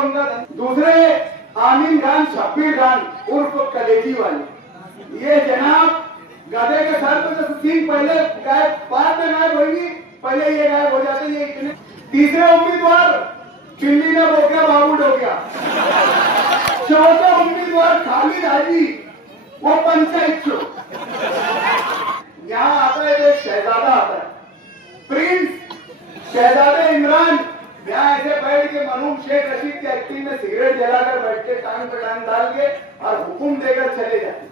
उनका। दूसरे आमीन खान शब्बीर खान उर्फ कलेजी वाले, ये जनाब गधे के सर पे तो सींग पहले गायब, बाद में गायब होगी, पहले ये गायब हो जाते ये इतने। तीसरे उम्मीदवार चिल्ली ने बोकिया बाबू डोकिया। चौथे उम्मीदवार खालिद हाजी, वो पंचायत चो। यहाँ आता है तो शहजादा आता है, प्रिंस शहजादे इमरान। यहाँ ऐसे बैठ के मरहूम शेख रशीद की एक्टिंग में सिगरेट जलाकर बैठ के टांग पे टांग डाल के और हुक्म देकर चले जाते।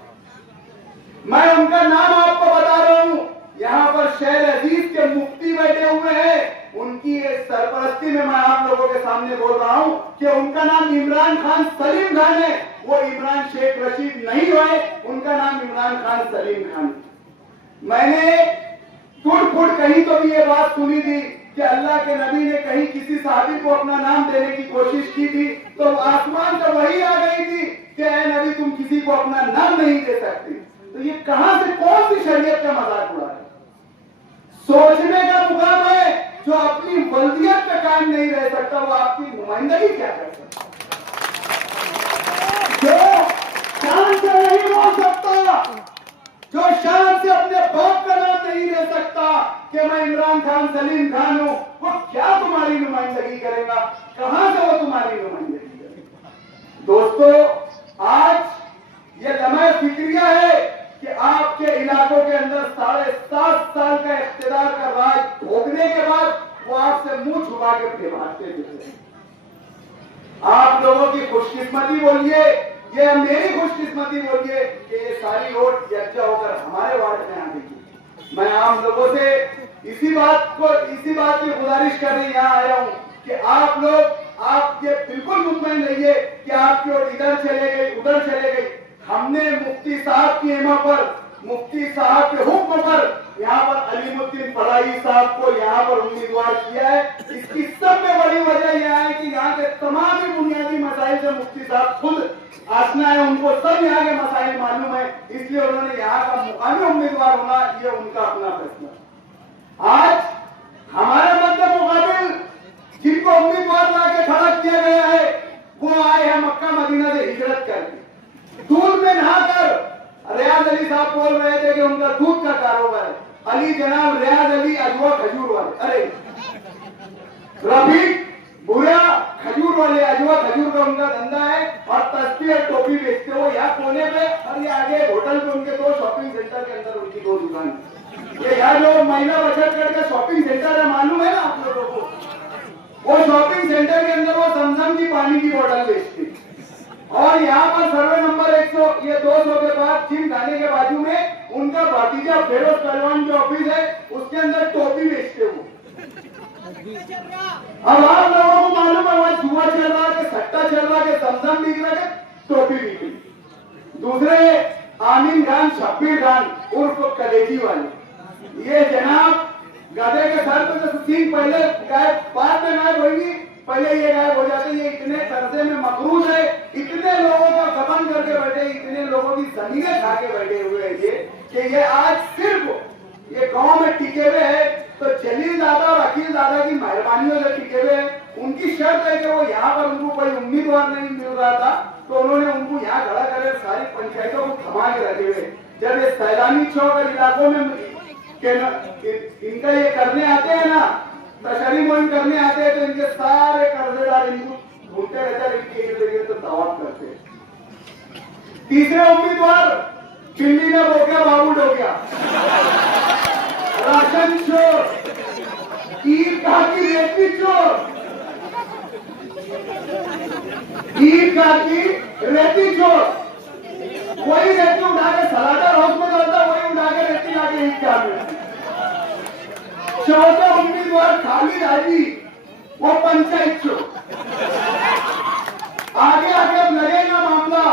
मैं उनका नाम आपको बता रहा हूँ। यहाँ पर शहर अजीज के मुफ्ती बैठे हुए हैं, उनकी सरपरस्ती में मैं आप लोगों के सामने बोल रहा हूँ कि उनका नाम इमरान खान सलीम खान है। वो इमरान शेख रशीद नहीं है, उनका नाम इमरान खान सलीम खान। मैंने टूट फूट कहीं तो भी ये बात सुनी थी कि अल्लाह के नबी ने कहीं किसी साहबी को अपना नाम देने की कोशिश की थी तो आसमान से वही आ गई थी कि ऐ नबी तुम किसी को अपना नाम नहीं दे सकती। तो ये कहां से कौन सी शरीयत का मजाक उड़ा है? सोचने का मुकाम है, जो अपनी वल्दियत पे कायम नहीं रह सकता वो आपकी नुमाइंदगी क्या कर सकता? जो शान से नहीं बोल सकता, जो शान से अपने बाप का नाम नहीं ले सकता कि मैं इमरान खान सलीम खान हूं, वो क्या तुम्हारी नुमाइंदगी करेगा? कहां से वो तुम्हारी नुमाइंदगी करेगा? दोस्तों, आज ये लम्हा फिक्रिया है कि आपके इलाकों के अंदर 7.5 साल का इख्तिदार का राज भोगने के बाद वो आपसे मुंह छुपा के फिर भागते थे। आप लोगों की खुशकिस्मती बोलिए, ये मेरी खुशकिस्मती बोलिए कि ये सारी वोट यकजा होकर हमारे वार्ड में आ गई। मैं आम लोगों से इसी बात की गुजारिश करने यहाँ आया हूँ कि आप लोग आप ये बिल्कुल मुतमईन रहिए कि आपकी वोट इधर चले गई उधर चले गई। हमने मुफ्ती साहब की हिम्मत पर, मुफ्ती साहब के हुक्म पर यहाँ पर अलीमुद्दीन फलाही साहब को यहाँ पर उम्मीदवार किया है। इसकी सब में बड़ी वजह यह है कि यहाँ के तमाम ही बुनियादी मसाइल से मुफ्ती साहब खुद आसना है, उनको सब यहाँ के मसाइल मालूम है, इसलिए उन्होंने यहाँ का मुकामी उम्मीदवार होना ये उनका अपना फैसला। आज हमारे मध्य मुकाबिल जिनको उम्मीदवार लाके खड़ा किया गया है वो आए हैं मक्का मदीना से हिजरत करके, दूध में नहाकर। रियाज अली साहब बोल रहे थे कि उनका दूध का कारोबार है। अली जनाब रियाज अली अजवा खजूर वाले, अरे रफीक भूया खजूर वाले, अजवा खजूर का उनका धंधा है और तस्वीर और टोपी बेचते हो यहाँ कोने पे और ये आगे होटल पे उनके 2 शॉपिंग सेंटर के अंदर उनकी 2 दुकान। ये यहाँ जो महिला बचत गढ़ का शॉपिंग सेंटर है मालूम है ना आप लोगों को? वो शॉपिंग सेंटर के अंदर वो जमजम की पानी की बोतल बेचती और यहाँ पर सर्वे नंबर 100 ये 200 के बाद जिम खाने के बाजू में उनका भतीजा फेरोज पहलवान जो ऑफिस है उसके अंदर टोपी बेचते हो। अब आप लोगों को मालूम है वहां जुआ चल रहा है, सट्टा चल रहा है, जमजम बिक रहा है, टोपी बिक रही। दूसरे आमीन खान शब्बीर खान उर्फ कलेजी वाले, ये जनाब गधे के सर पे तो सींग पहले गायब, बाद में गायब होगी, पहले ये गायब हो जाते। ये इतने कर्जे में मकरूज है, इतने लोगों का दफन करके बैठे, इतने लोगों की जमीनें खा के बैठे हुए हैं ये कि ये आज सिर्फ ये गांव में टिके हुए है तो जलील दादा और अकील दादा की मेहरबानियों से टिके हुए हैं। उनकी शर्त है कि वो यहाँ पर उनको कोई उम्मीदवार नहीं मिल रहा था तो उन्होंने उनको यहाँ खड़ा कर सारी पंचायतों को थमा के रखे हुए। जब ये सैलानी चौक इलाकों में इनका ये करने आते हैं ना, तशरी मुहिम करने आते हैं तो इनके सारे कर्जेदार इनको ढूंढते रहते हैं, इनके इर्द गिर्द तो तवाफ करते हैं। तीसरे उम्मीदवार चिल्ली ने बोकिया बाबू डोकिया, राशन चोर, ईदगाह की रेती चोर, ईदगाह की रेती चोर, वही रेती उठा के सलाटर हाउस में डालता, वही उठा के रेती लाके ईदगाह में। चौथे उम्मीदवार खालिद हाजी, वो पंचायत चोर। आगे आगे अब लगेगा मामला,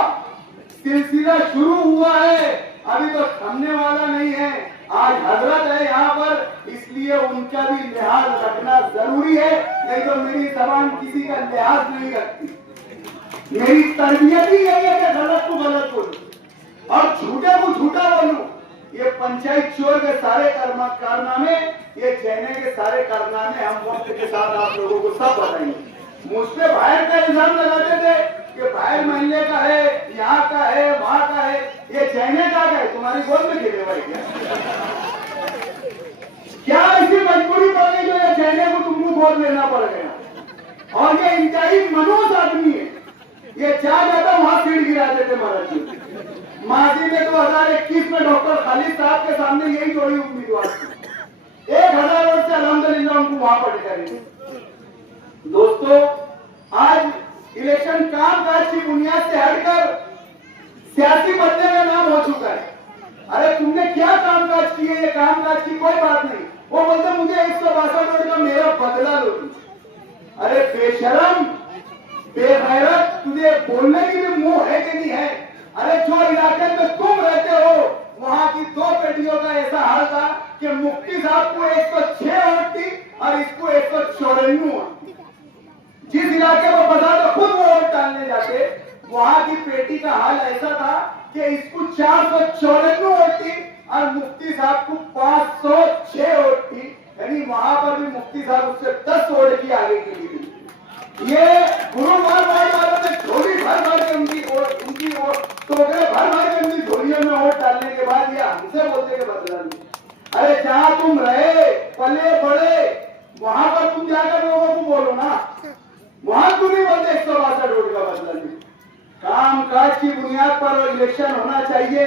सिलसिला शुरू हुआ है, अभी तो थमने वाला नहीं है। आज हजरत है यहाँ पर, इसलिए उनका भी लिहाज रखना जरूरी है, नहीं तो मेरी जबान किसी का लिहाज नहीं रखती। मेरी तरबियत ही यही है कि गलत को गलत बोलूं और झूठे को झूठा बोलूं। ये पंचायत चोर के सारे कारनामे, ये चैने के सारे कारनामे हम वक्त के साथ आप लोगों को सब बताएंगे। मुझ पे बाहर का इल्जाम लगाते थे कि बाहर महल्ले का है, यहाँ का है, वहां का है, ये चाइना का है, तुम्हारी गोद में खेले भाई क्या ऐसी मजबूरी पड़ गई जो ये चाइना को तुमको गोद लेना पड़ गया। और ये इंतहाई मनोज आदमी है, ये चाह जाता वहां सीढ़ गिरा देते महाराज जी। माजी में 2021 में डॉक्टर खालिद साहब के सामने यही जोड़ी उम्मीदवार थी, 1000 वोट से अल्हम्दुलिल्लाह उनको वहां पर टिका। दोस्तों आज इलेक्शन कामकाज की बुनियाद से हटकर सियासी बदले में नाम हो चुका है। अरे तुमने क्या कामकाज किए, ये कामकाज की कोई बात नहीं। वो बोलते मुझे 162 वोट का मेरा बदला लो। अरे बेशरम बेगैरत, तुझे बोलने की भी मुंह है कि नहीं है? अरे जो इलाके में तुम रहते हो वहां की 2 बेटियों का ऐसा हाल था कि मुफ्ती साहब को 106 वोट थी और इसको 194 वोट थी। जिस इलाके को पता तो खुद वो वोट डालने जाते, वहां की बेटी का हाल ऐसा था कि इसको 494 वोट थी और मुफ्ती साहब को 506 वोट थी। यानी वहां पर भी मुफ्ती साहब उससे 10 वोट की आगे की थी। ये गुरुवार वालों ने झोली भर भर के उनकी टोकरे भर भर के उनकी झोलियों में वोट डालने के बाद ये हमसे बोलते के बदला नहीं। अरे जहां तुम रहे पले बड़े वहां पर तुम जाकर लोगों को बोलो ना, वहां तुम नहीं बोलते 162 वोट का बदला नहीं। कामकाज की बुनियाद पर इलेक्शन होना चाहिए।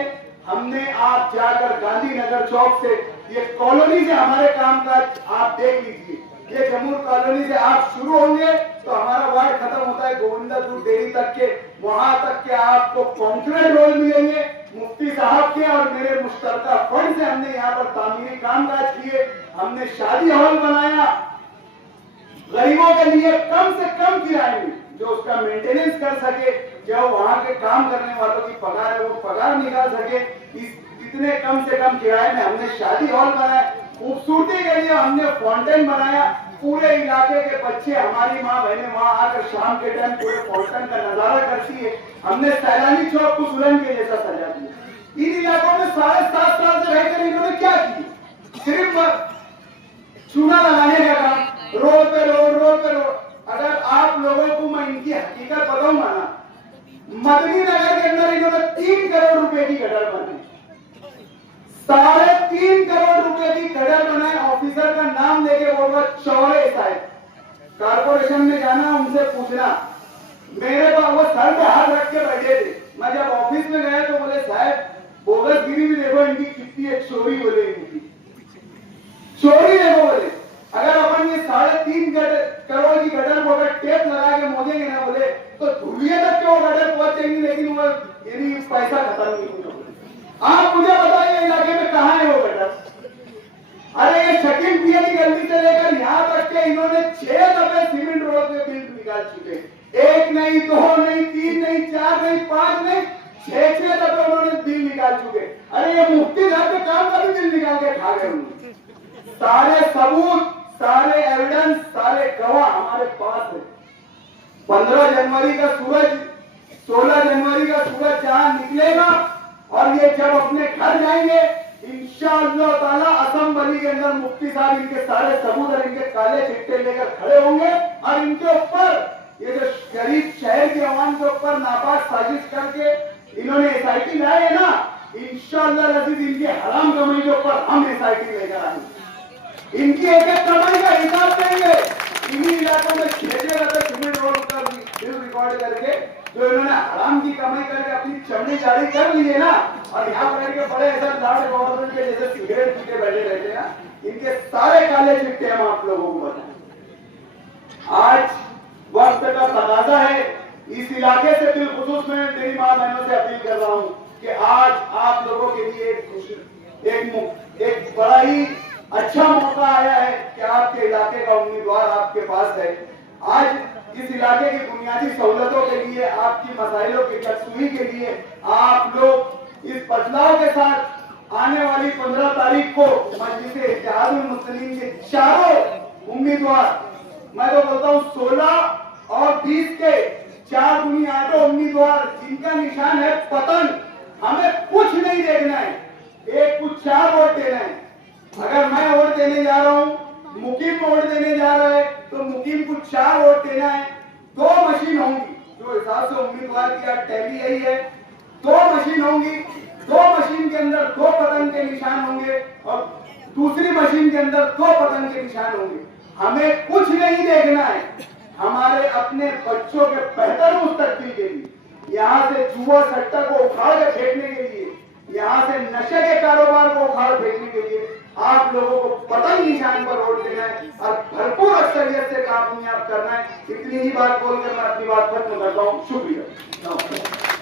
हमने आप जाकर गांधीनगर चौक से, ये कॉलोनी से हमारे कामकाज आप देख लीजिए। ये जमूर कॉलोनी से आप शुरू होंगे तो हमारा वार्ड खत्म होता है गोविंदा दूध डेयरी तक के, वहां तक के आपको कॉन्क्रीट रोड मिलेंगे मुफ्ती साहब के और मेरे मुश्तरका फंड से। हमने यहाँ पर तामीरी कामकाज किए, हमने शादी हॉल बनाया गरीबों के लिए कम से कम किराए में, जो उसका मेंटेनेंस कर सके, जो वहां के काम करने वालों की पगार है वो पगार निकाल सके। इतने कम से कम किराए में हमने शादी हॉल बनाया। खूबसूरती के लिए हमने फाउंटेन बनाया। पूरे इलाके के बच्चे, हमारी माँ बहनें वहां आकर शाम के टाइम पूरे फाउंटेन का नजारा करती है। हमने सैलानी चौक को दुल्हन के जैसा सजा दिया। इन इलाकों में 7.5 साल से रहकर इन्होंने क्या किया? सिर्फ चूना लगाने का काम, रोड पे रोड। अगर आप लोगों को मैं इनकी हकीकत बताऊंगा ना, मदनी नगर के अंदर इन्होंने 3 करोड़ रुपए की गटर बनाई, 3.5 करोड़ रुपए की गटर बनाए। ऑफिसर का नाम लेके बोलूंगा चौरे साहब, कारपोरेशन में जाना उनसे पूछना। मेरे पास वो सर पे हाथ रख के बैठे थे। मैं जब ऑफिस में गया तो बोले साहब बोगसगिरी भी देखो इनकी कितनी है, चोरी बोले इनकी चोरी देखो बोले। अगर अपन ये 3.5 करोड़ की गटर को अगर टेप लगा के मोदेंगे ना बोले तो धुलिये तक के वो गटर पहुंचेंगी, लेकिन वो यदि पैसा खत्म नहीं होगा। आप मुझे बताइए इलाके में कहाँ है वो गटर? अरे ये शकील पिया की गलती से लेकर यहाँ तक के इन्होंने 6 दफे सीमेंट रोड के बिल निकाल चुके। 1 नहीं, 2 नहीं, 3 नहीं, 4 नहीं, 5 नहीं, 6 दफे उन्होंने बिल निकाल चुके। अरे ये मुफ्ती साहब के काम का भी बिल निकाल के खा गए उन्होंने। सारे सबूत, सारे एविडेंस, सारे गवाह हमारे पास है। 15 जनवरी का सूरज, 16 जनवरी का सूरज जहां निकलेगा और ये जब अपने घर जाएंगे इंशाअल्लाह ताला असेंबली के अंदर मुफ्ती साहब इनके सारे सबूत और इनके काले चिट्टे लेकर खड़े होंगे और इनके ऊपर ये जो गरीब शहर के अवाम के ऊपर नापाक साजिश करके इन्होंने एसआईटी लाए है ना, इंशाअल्लाह नजीब इनकी हराम कमाई के ऊपर हम एसआईटी लेकर आएंगे। इनकी एक कमाई का हिसाब देंगे। इन्हीं इलाकों में 6 दफे सीमेंट रोड का बिल रिकॉर्ड करके जो इन्होंने हराम की कमाई करके अपनी चमड़ी जारी कर ली है ना, और यहाँ पर के बड़े ऐसा लाड गवर्नमेंट के जैसे सिगरेट पीते बैठे रहते हैं, इनके सारे काले चिट्टे हम आप लोगों को बताएं। आज वक्त का तकाजा है। इस इलाके से बिलखुसूस में मेरी माँ बहनों से अपील कर रहा हूँ कि आज आप लोगों के लिए एक बड़ा ही अच्छा मौका आया है कि आपके इलाके का उम्मीदवार आपके पास है। आज इस इलाके की बुनियादी सहूलतों के लिए, आपकी मसाइलों की तकसीम के लिए आप लोग इस बदलाव के साथ आने वाली 15 तारीख को मजलिस इत्तेहादुल मुस्लिमीन के चारों उम्मीदवार, मैं तो बोलता हूँ 16 और 20 के 4 दूनी 8 उम्मीदवार जिनका निशान है पतन, हमें कुछ नहीं देखना है, एक कुछ 4 वोट देना है। अगर मैं वोट देने जा रहा हूँ, मुकीम वोट देने जा रहा है तो मुकीम को 4 वोट देना है। दो मशीन होंगी, जो हिसाब से उम्मीदवार की आज टैली आई है, दो मशीन होंगी, दो मशीन के अंदर दो पतंग के निशान होंगे और दूसरी मशीन के अंदर दो पतंग के निशान होंगे। हमें कुछ नहीं देखना है, हमारे अपने बच्चों के बेहतर मुस्तकबिल के लिए, यहाँ से जुआ सट्टा को उखाड़ के फेंकने के लिए, यहाँ से नशे के कारोबार को उखाड़ फेंकने के लिए आप लोगों को पतंग निशान पर वोट देना है और भरपूर अक्सरियत से कामयाब करना है। इतनी ही बात बोलकर मैं अपनी बात खत्म करता हूँ। शुक्रिया।